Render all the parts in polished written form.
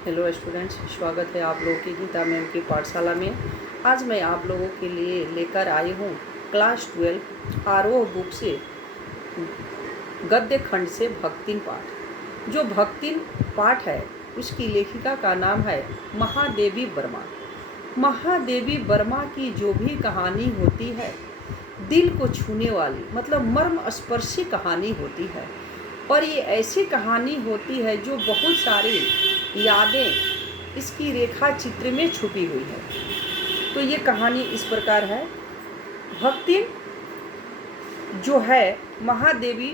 Hello students, स्वागत है आप लोगों की गीता मैम की पाठशाला में। आज मैं आप लोगों के लिए लेकर आई हूँ क्लास 12 आरोह बुक से गद्य खंड से भक्तिन पाठ। जो भक्तिन पाठ है उसकी लेखिका का नाम है महादेवी वर्मा। महादेवी वर्मा की जो भी कहानी होती है दिल को छूने वाली, मतलब मर्म स्पर्शी कहानी होती है। और ये ऐसी कहानी होती है जो बहुत सारी यादें इसकी रेखा चित्र में छुपी हुई है। तो ये कहानी इस प्रकार है। भक्ति जो है महादेवी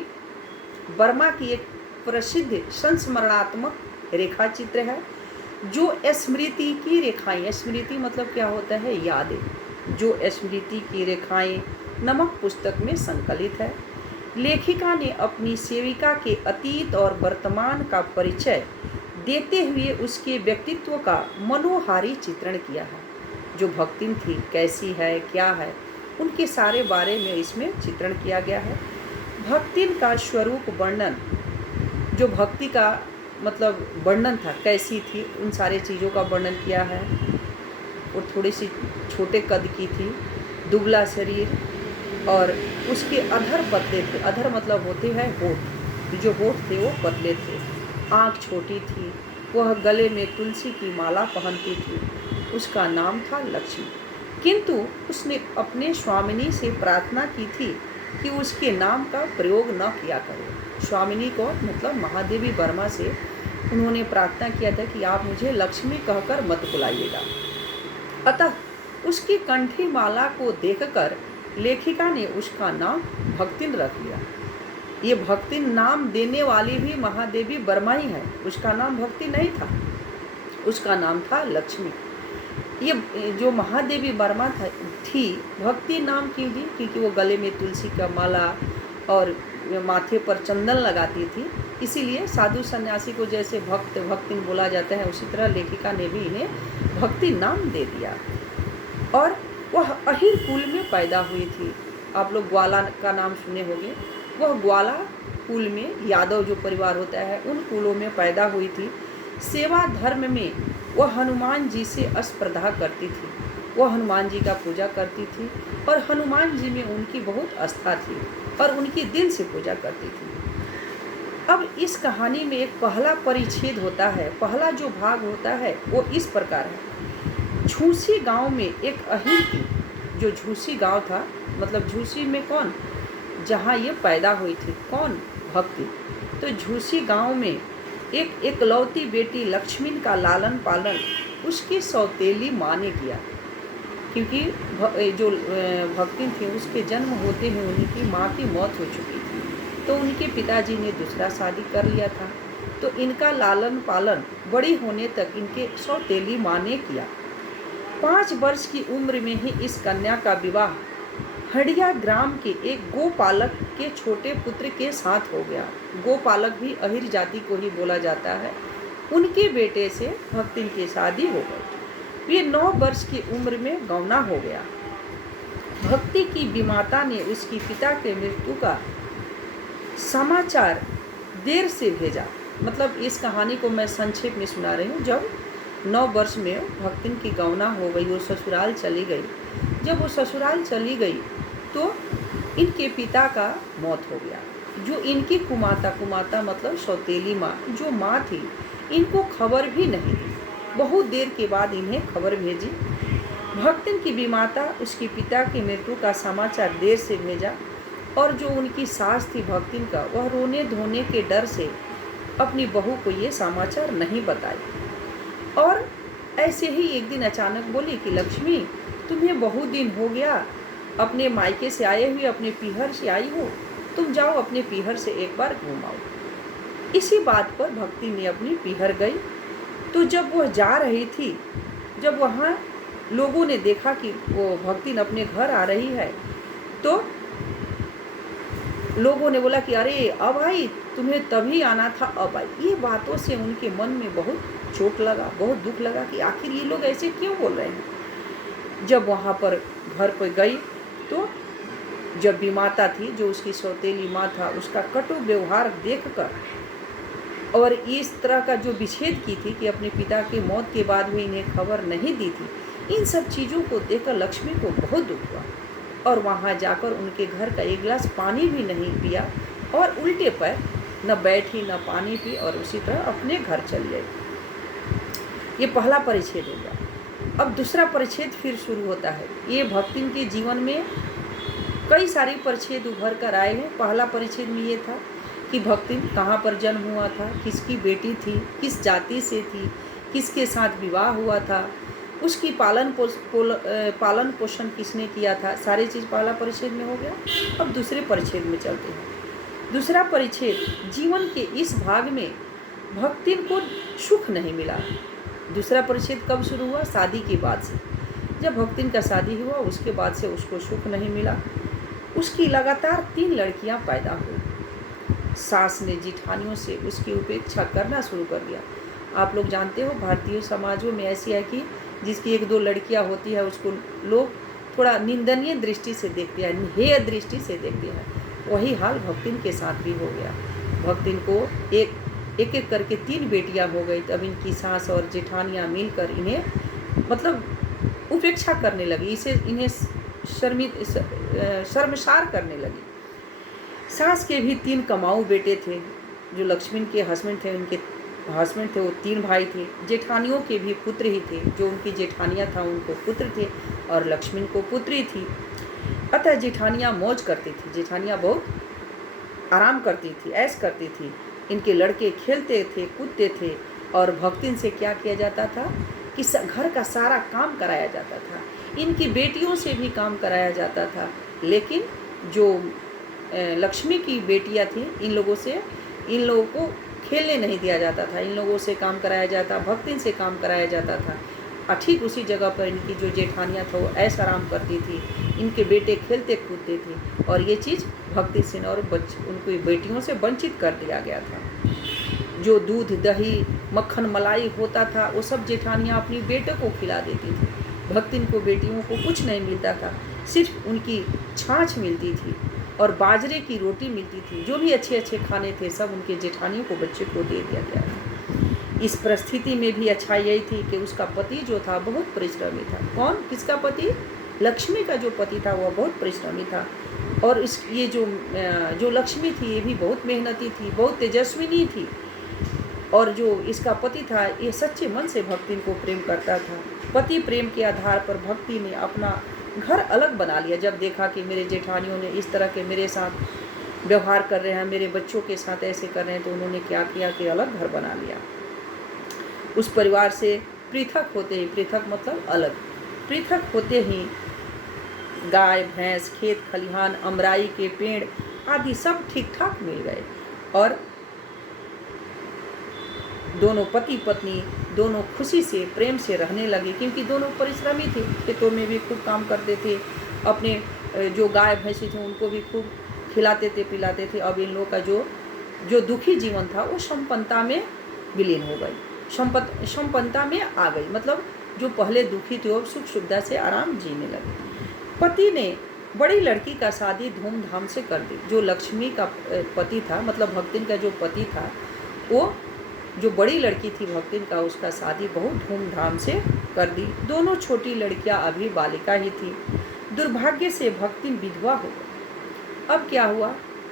वर्मा की एक प्रसिद्ध संस्मरणात्मक रेखा चित्र है, जो स्मृति की रेखाएं, स्मृति मतलब क्या होता है, यादें, जो स्मृति की रेखाएं नमक पुस्तक में संकलित है। लेखिका ने अपनी सेविका के अतीत और वर्तमान का परिचय देते हुए उसके व्यक्तित्व का मनोहारी चित्रण किया है। जो भक्तिन थी, कैसी है, क्या है, उनके सारे बारे में इसमें चित्रण किया गया है। भक्तिन का स्वरूप वर्णन, जो भक्ति का मतलब वर्णन था, कैसी थी, उन सारे चीज़ों का वर्णन किया है। वो थोड़ी सी छोटे कद की थी, दुबला शरीर, और उसके अधर पतले थे। अधर मतलब होते हैं होठ, जो होठ थे वो पतले थे। आँख छोटी थी। वह गले में तुलसी की माला पहनती थी। उसका नाम था लक्ष्मी। किंतु उसने अपने स्वामिनी से प्रार्थना की थी कि उसके नाम का प्रयोग न किया करे। स्वामिनी को मतलब महादेवी वर्मा से उन्होंने प्रार्थना किया था कि आप मुझे लक्ष्मी कहकर मत बुलाइएगा। अतः उसकी कंठी माला को देखकर लेखिका ने उसका नाम भक्तिन रख लिया। ये भक्तिन नाम देने वाली भी महादेवी वर्मा ही है। उसका नाम भक्ति नहीं था, उसका नाम था लक्ष्मी। ये जो महादेवी वर्मा थी, भक्ति नाम क्यों दी? क्योंकि वो गले में तुलसी का माला और माथे पर चंदन लगाती थी, इसीलिए साधु सन्यासी को जैसे भक्त भक्तिन बोला जाता है, उसी तरह लेखिका ने भी इन्हें भक्ति नाम दे दिया। और वह अहिर कुल में पैदा हुई थी। आप लोग ग्वाला का नाम सुने होंगे। वह ग्वाला कुल में, यादव जो परिवार होता है, उन कुलों में पैदा हुई थी। सेवा धर्म में वह हनुमान जी से स्पर्धा करती थी। वह हनुमान जी का पूजा करती थी और हनुमान जी में उनकी बहुत आस्था थी और उनकी दिल से पूजा करती थी। अब इस कहानी में एक पहला परिच्छेद होता है, पहला जो भाग होता है वो इस प्रकार है। झूसी गांव में एक अहिर थी। जो झूसी गांव था, मतलब झूसी में कौन, जहाँ ये पैदा हुई थी, कौन, भक्ति। तो झूसी गांव में एक एकलौती बेटी लक्ष्मी का लालन पालन उसकी सौतेली माँ ने किया। क्योंकि जो भक्ति थी उसके जन्म होते ही उनकी माँ की मौत हो चुकी थी, तो उनके पिताजी ने दूसरा शादी कर लिया था। तो इनका लालन पालन बड़ी होने तक इनके सौतेली माँ ने किया। 5 वर्ष की उम्र में ही इस कन्या का विवाह हड़िया ग्राम के एक गोपालक के छोटे पुत्र के साथ हो गया। गोपालक भी अहिर जाति को ही बोला जाता है। उनके बेटे से भक्तिन की शादी हो गई। वे 9 वर्ष की उम्र में गौना हो गया। भक्ति की विमाता ने उसकी पिता के मृत्यु का समाचार देर से भेजा। मतलब इस कहानी को मैं संक्षेप में सुना रही हूँ। जब 9 वर्ष में भक्तिन की गौना हो गई, वो ससुराल चली गई। जब वो ससुराल चली गई तो इनके पिता का मौत हो गया। जो इनकी कुमाता मतलब सौतेली माँ, जो माँ थी, इनको खबर भी नहीं दी। बहुत देर के बाद इन्हें खबर भेजी। भक्तिन की विमाता उसके पिता की मृत्यु का समाचार देर से भेजा और जो उनकी सास थी भक्तिन का, वह रोने धोने के डर से अपनी बहू को ये समाचार नहीं बताई। और ऐसे ही एक दिन अचानक बोली कि लक्ष्मी, तुम्हें बहुत दिन हो गया अपने मायके से आए हुए, अपने पीहर से आई हो, तुम जाओ अपने पीहर से एक बार घूम आओ। इसी बात पर भक्ति ने अपनी पीहर गई। तो जब वह जा रही थी, जब वहाँ लोगों ने देखा कि वो भक्ति अपने घर आ रही है, तो लोगों ने बोला कि अरे अब आई, तुम्हें तभी आना था, अब आई। ये बातों से उनके मन में बहुत चोट लगा, बहुत दुख लगा कि आखिर ये लोग ऐसे क्यों बोल रहे हैं। जब वहाँ पर घर पर गई तो जब विमाता थी, जो उसकी सौतेली माँ था, उसका कटु व्यवहार देखकर और इस तरह का जो विच्छेद की थी कि अपने पिता की मौत के बाद भी इन्हें खबर नहीं दी थी, इन सब चीज़ों को देखकर लक्ष्मी को बहुत दुख हुआ और वहाँ जाकर उनके घर का एक गिलास पानी भी नहीं पिया और उल्टे पैर न बैठी न पानी पी और उसी तरह अपने घर चल गई। ये पहला परिच्छेद हो गया। अब दूसरा परिच्छेद फिर शुरू होता है। ये भक्तिन के जीवन में कई सारे परिच्छेद उभर कर आए हैं। पहला परिच्छेद में ये था कि भक्तिन कहाँ पर जन्म हुआ था, किसकी बेटी थी, किस जाति से थी, किसके साथ विवाह हुआ था, उसकी पालन पोषण किसने किया था, सारी चीज़ पहला परिच्छेद में हो गया। अब दूसरे परिच्छेद में चलते हैं। दूसरा परिच्छेद, जीवन के इस भाग में भक्तिन को सुख नहीं मिला। दूसरा परिच्छेद कब शुरू हुआ? शादी के बाद से। जब भक्तिन का शादी हुआ उसके बाद से उसको सुख नहीं मिला। उसकी लगातार 3 लड़कियां पैदा हुई। सास ने जिठानियों से उसकी उपेक्षा करना शुरू कर दिया। आप लोग जानते हो भारतीय समाजों में ऐसी है कि जिसकी 1-2 लड़कियां होती है उसको लोग थोड़ा निंदनीय दृष्टि से देखते हैं, हेय दृष्टि से देखते हैं। वही हाल भक्तिन के साथ भी हो गया। भक्तिन को एक एक करके 3 बेटियां हो गई। तब इनकी सास और जेठानियां मिलकर इन्हें मतलब उपेक्षा करने लगी, इन्हें शर्मसार करने लगी। सास के भी 3 कमाऊ बेटे थे। जो लक्ष्मण के हस्बैंड थे, उनके हस्बैंड थे वो 3 भाई थे। जेठानियों के भी पुत्र ही थे। जो उनकी जेठानियाँ था उनको पुत्र थे और लक्ष्मण को पुत्री थी। अतः जेठानियाँ मौज करती थी। जेठानियाँ बहुत आराम करती थी, ऐश करती थी। इनके लड़के खेलते थे, कूदते थे और भक्तिन से क्या किया जाता था कि घर का सारा काम कराया जाता था। इनकी बेटियों से भी काम कराया जाता था। लेकिन जो लक्ष्मी की बेटियां थी, इन लोगों को खेलने नहीं दिया जाता था। इन लोगों से काम कराया जाता, भक्तिन से काम कराया जाता था। ठीक उसी जगह पर इनकी जो जेठानियाँ था वो ऐसा आराम करती थी। इनके बेटे खेलते कूदते थे और ये चीज़ भक्ति सिंह और उनकी बेटियों से वंचित कर दिया गया था। जो दूध, दही, मक्खन, मलाई होता था वो सब जेठानियाँ अपनी बेटे को खिला देती थी। भक्तिन को बेटियों को कुछ नहीं मिलता था, सिर्फ उनकी छाछ मिलती थी और बाजरे की रोटी मिलती थी। जो भी अच्छे अच्छे खाने थे सब उनके जेठानियों को बच्चे को दे दिया गया था। इस परिस्थिति में भी अच्छा यही थी कि उसका पति जो था बहुत परिश्रमी था। कौन? किसका पति? लक्ष्मी का जो पति था वह बहुत परिश्रमी था। और ये जो लक्ष्मी थी ये भी बहुत मेहनती थी, बहुत तेजस्विनी थी। और जो इसका पति था ये सच्चे मन से भक्तिन को प्रेम करता था। पति प्रेम के आधार पर भक्ति ने अपना घर अलग बना लिया। जब देखा कि मेरे जेठानियों ने इस तरह के मेरे साथ व्यवहार कर रहे हैं, मेरे बच्चों के साथ ऐसे कर रहे हैं, तो उन्होंने क्या किया कि अलग घर बना लिया। उस परिवार से पृथक होते ही, पृथक मतलब अलग, पृथक होते ही गाय, भैंस, खेत खलिहान, अमराई के पेड़ आदि सब ठीक ठाक मिल गए और दोनों पति पत्नी दोनों खुशी से प्रेम से रहने लगे। क्योंकि दोनों परिश्रमी थे, खेतों में भी खूब काम करते थे, अपने जो गाय भैंसी थे उनको भी खूब खिलाते थे, पिलाते थे। अब इन लोगों का जो दुखी जीवन था वो संपन्नता में विलीन हो गई, संपन्नता में आ गई। मतलब जो पहले दुखी थे वो सुख सुविधा से आराम जीने लगे। पति ने बड़ी लड़की का शादी धूमधाम से कर दी। जो लक्ष्मी का पति था, मतलब भक्तिन का जो पति था, वो जो बड़ी लड़की थी भक्तिन का, उसका शादी बहुत धूमधाम से कर दी। दोनों छोटी लड़कियां अभी बालिका ही थी। दुर्भाग्य से भक्तिन विधवा हो गई। अब क्या हुआ?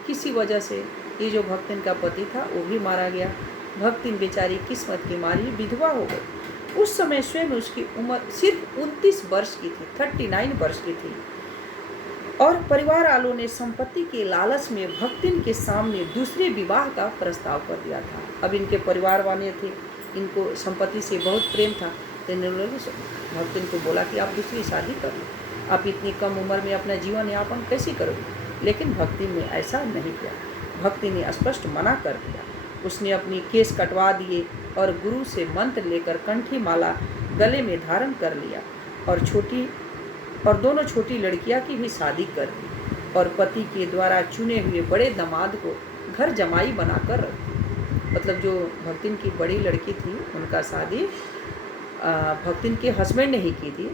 किसी वजह से ये जो भक्तिन का पति था वो भी मारा गया। भक्तिन बेचारी किस्मत की मारी विधवा हो गई। उस समय स्वयं उसकी उम्र सिर्फ 29 वर्ष की थी, 39 वर्ष की थी। और परिवार वालों ने संपत्ति के लालच में भक्तिन के सामने दूसरे विवाह का प्रस्ताव कर दिया था। अब इनके परिवार वाले थे, इनको संपत्ति से बहुत प्रेम था, तो इन्होंने भक्तिन को बोला कि आप दूसरी शादी कर लो, आप इतनी कम उम्र में अपना जीवन यापन कैसे करोगे। लेकिन भक्तिन ने ऐसा नहीं किया। भक्ति ने स्पष्ट मना कर दिया। उसने अपनी केस कटवा दिए और गुरु से मंत्र लेकर कंठी माला गले में धारण कर लिया और दोनों छोटी लड़कियां की भी शादी कर दी और पति के द्वारा चुने हुए बड़े दामाद को घर जमाई बनाकर रख दी। मतलब जो भक्तिन की बड़ी लड़की थी उनका शादी भक्तिन के हस्बैंड ने ही की थी।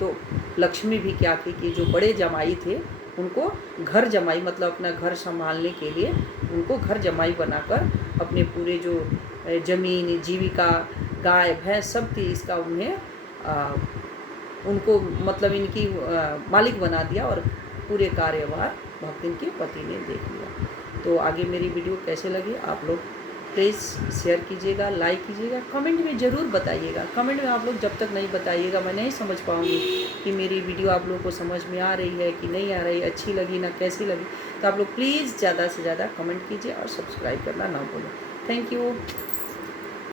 तो लक्ष्मी भी क्या की कि जो बड़े जमाई थे उनको घर जमाई, मतलब अपना घर संभालने के लिए उनको घर जमाई बनाकर अपने पूरे जो ज़मीन जीविका गाय भैंस सब थी, इसका उन्हें उनको मतलब इनकी मालिक बना दिया और पूरे कार्यभार भक्तिन के पति ने देख लिया। तो आगे मेरी वीडियो कैसे लगी आप लोग प्लीज़ शेयर कीजिएगा, लाइक कीजिएगा, कमेंट में ज़रूर बताइएगा। कमेंट में आप लोग जब तक नहीं बताइएगा मैं नहीं समझ पाऊँगी कि मेरी वीडियो आप लोगों को समझ में आ रही है कि नहीं आ रही, अच्छी लगी ना कैसी लगी। तो आप लोग प्लीज़ ज़्यादा से ज़्यादा कमेंट कीजिए और सब्सक्राइब करना ना भूलें। Thank you.